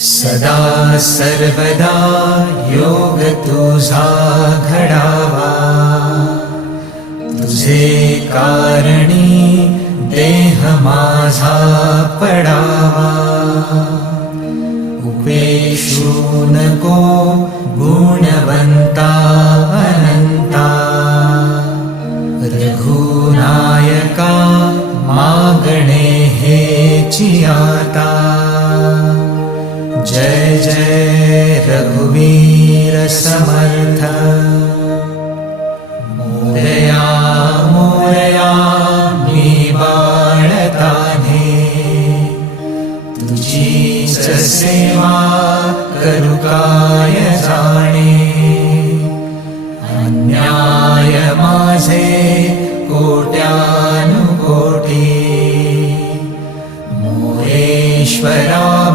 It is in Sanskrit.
सदा सर्वदा योग तुझा घडावा। तुझे कारणी देह माझा पडावा। उपेशू नको गुणवंता अनंता। रघुनायका मागणे हेची आता जय जय रघुवीर समर्थ। मोरया मोरया बाळताने तुझीच सेवा करू काय जाणे। अन्याय माझे कोट्यानुकोटी। मोरेश्वरा